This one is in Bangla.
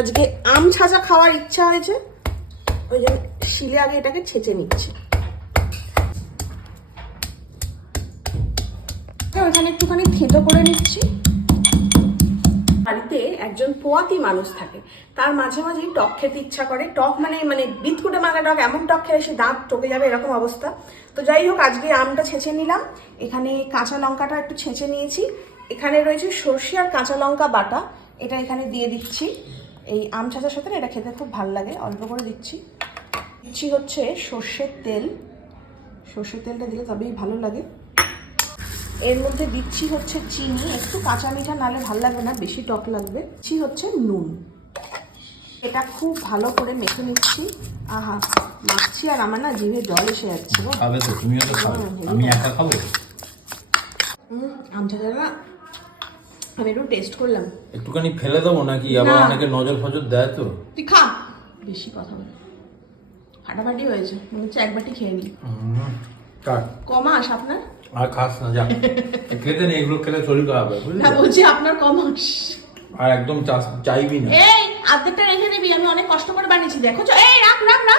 আজকে আম ছাঁচা খাওয়ার ইচ্ছা হয়েছে, ওই জন্য শিলে আগে এটাকে ছেঁচে নিচ্ছি। ওখানে একটুখানি থেতো করে নিচ্ছি। বাড়িতে একজন পোয়াতি মানুষ থাকে, তার মাঝে মাঝে টক খেতে ইচ্ছা করে। টক মানে মানে বিস্কুটে মাখা টক, এমন টক খেলে সে দাঁত টকে যাবে, এরকম অবস্থা। তো যাই হোক, আজকে আমটা ছেঁচে নিলাম। এখানে কাঁচা লঙ্কাটা একটু ছেঁচে নিয়েছি। এখানে রয়েছে সর্ষে আর কাঁচা লঙ্কা বাটা, এটা এখানে দিয়ে দিচ্ছি। এই আম ছাঁচার সাথে এটা খেতে খুব ভালো লাগে। অল্প করে দিচ্ছি। দিচ্ছি হচ্ছে সর্ষের তেল। সর্ষের তেলটা দিলে তবেই ভালো লাগে। এর মধ্যে দিচ্ছি হচ্ছে চিনি। একটু কাঁচা মিঠা নালে ভালো লাগবে না বেশি টক লাগবে। দিচ্ছি হচ্ছে নুন। এটা খুব ভালো করে মেখে নিচ্ছি। আহা মাখছি আর আমার না জিভে জল এসে যাচ্ছে গো। খাবে তো তুমিও তো খাবে। আমি একা খাব? হুম, আমটা না আমি একটু টেস্ট করলাম। একটুখানি ফেলে দেবো নাকি? আবার অনেকে নজর ফজর দেয় তো। তুই খা। বেশি কথা বল। ফাটাফাটি হয়েছে। মনে হচ্ছে এক বাটি খেয়ে নি। কমাস আপনার। আর খাস না যা। খেতে নেই এগুলো খেলে শরীর খারাপ হবে না বলছি আপনার কমাস। আর একদম চাইবি না। এই আর্ধেকটা রেখে দিবি আমি অনেক কষ্ট করে বানিয়েছি। দেখো এই রাখ রাখ রাখ।